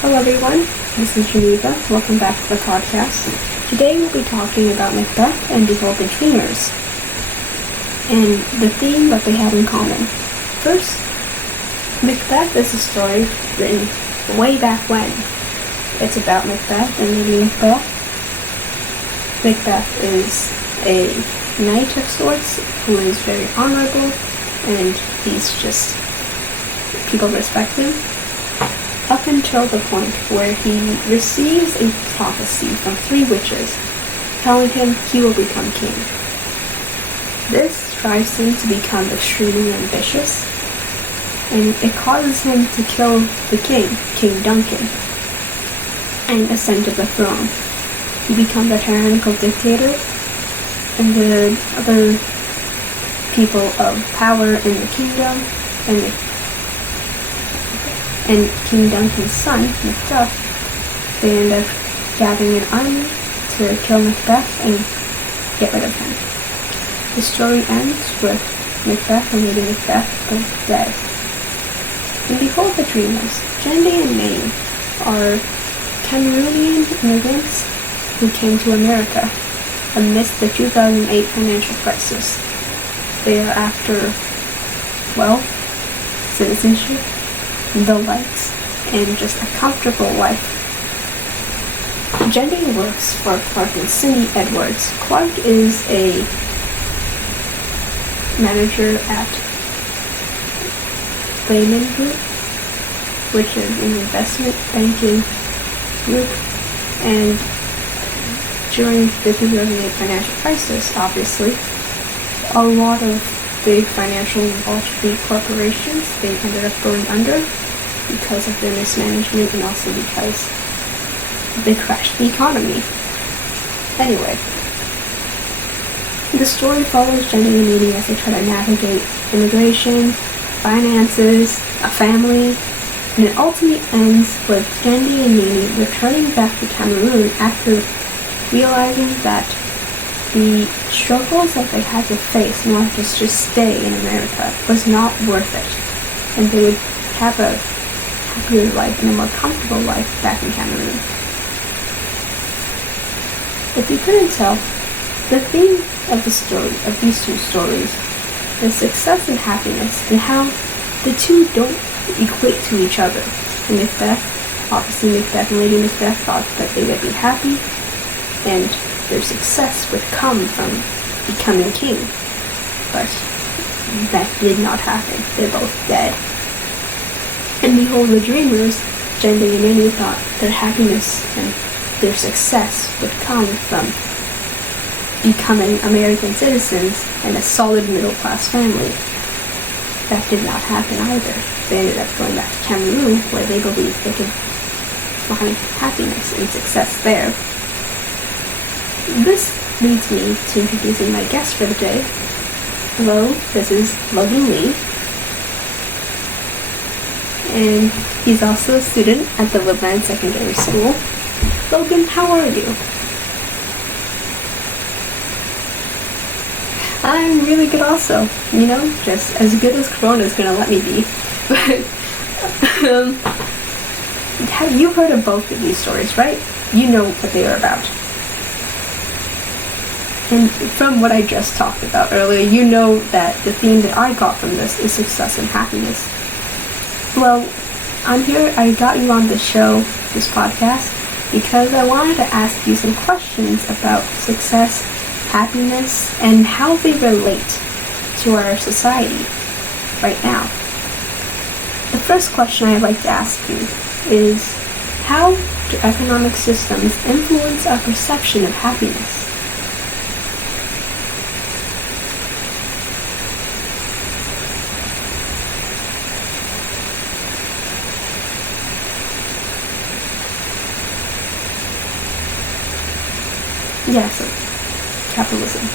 Hello everyone, this is Geneva. Welcome back to the podcast. Today we'll be talking about Macbeth and Behold the Dreamers, and the theme that they have in common. First, Macbeth is a story written way back when. It's about Macbeth and Lady Macbeth. Macbeth is a knight of sorts who is very honorable, and people respect him. Up until the point where he receives a prophecy from 3 witches telling him he will become king. This drives him to become extremely ambitious, and it causes him to kill the king, King Duncan, and ascend to the throne. He becomes a tyrannical dictator, and the other people of power in the kingdom and King Duncan's son, Macduff, they end up gathering an army to kill Macbeth and get rid of him. The story ends with Macbeth and Lady Macbeth both dead. In Behold the Dreamers, Jandy and May are Cameroonian immigrants who came to America amidst the 2008 financial crisis. They are after wealth, citizenship, the lights, and just a comfortable life. Jandy works for Clark and Cindy Edwards. Clark is a manager at Lehman Group, which is an investment banking group, and during the 2008 financial crisis, obviously, a lot of big financial Wall Street corporations, they ended up going under because of their mismanagement and also because they crashed the economy. Anyway, the story follows Jandy and Needy as they try to navigate immigration, finances, a family, and it ultimately ends with Jandy and Needy returning back to Cameroon after realizing that the struggles that they had to face in order to just stay in America was not worth it, and they would have a happier life and a more comfortable life back in Cameroon. If you couldn't tell, the theme of these two stories is success and happiness, and how the two don't equate to each other. In Macbeth, obviously Macbeth and Lady Macbeth thought that they would be happy, and their success would come from becoming king. But that did not happen. They're both dead. And Behold the Dreamers, Jandy and Needy thought their happiness and their success would come from becoming American citizens and a solid middle-class family. That did not happen either. They ended up going back to Cameroon, where they believed they could find happiness and success there. This leads me to introducing my guest for the day. Hello, this is Logan Lee, and he's also a student at the Woodland Secondary School. Logan, how are you? I'm really good also. Just as good as Corona's gonna let me be. But, have you heard of both of these stories, right? You know what they are about. And from what I just talked about earlier, you know that the theme that I got from this is success and happiness. Well, I'm here, I got you on this show, this podcast, because I wanted to ask you some questions about success, happiness, and how they relate to our society right now. The first question I'd like to ask you is, how do economic systems influence our perception of happiness? Yes, capitalism.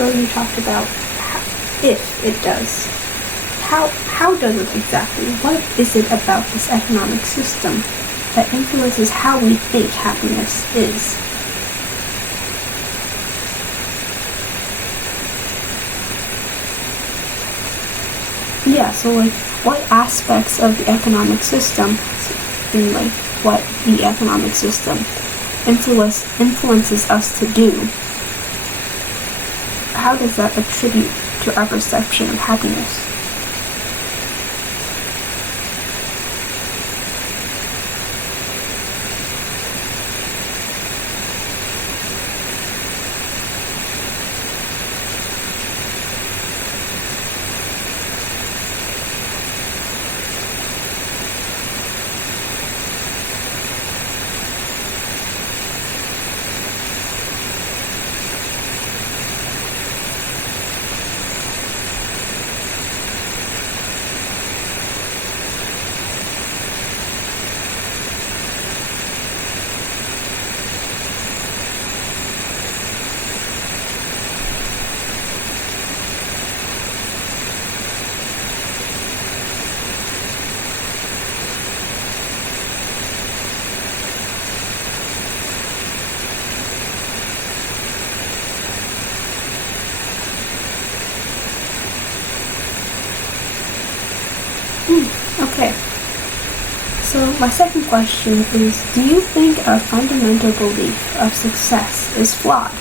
also you talked about if it does. How does it exactly? What is it about this economic system that influences how we think happiness is? Yeah, so like what aspects of the economic system, in like what the economic system influences us to do, how does that attribute to our perception of happiness? Okay. So my second question is, do you think our fundamental belief of success is flawed?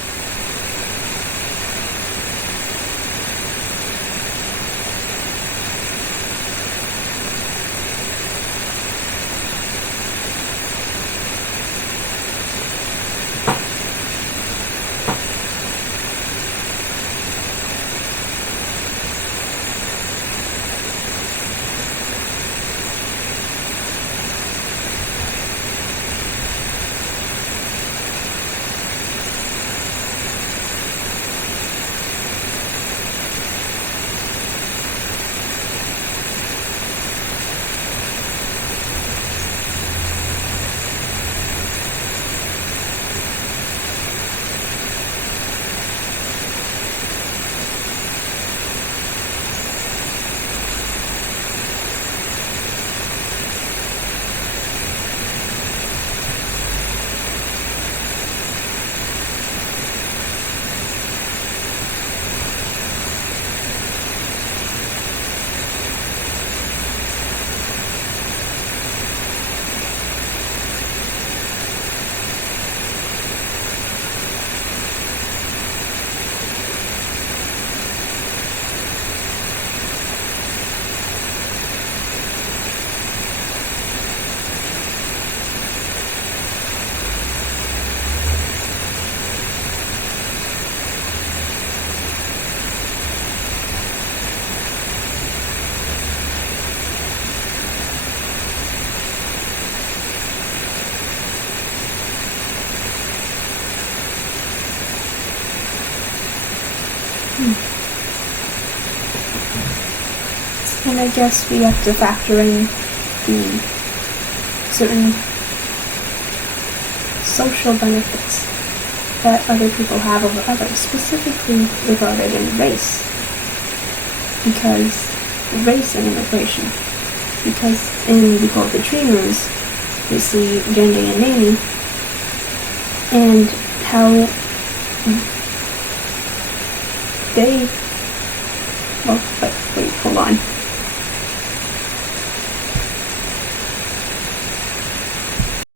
And I guess we have to factor in the certain social benefits that other people have over others, specifically regarded in race. Because race and immigration. Because in The Call of the Tree Moves, we see Gende and Mamie, and how they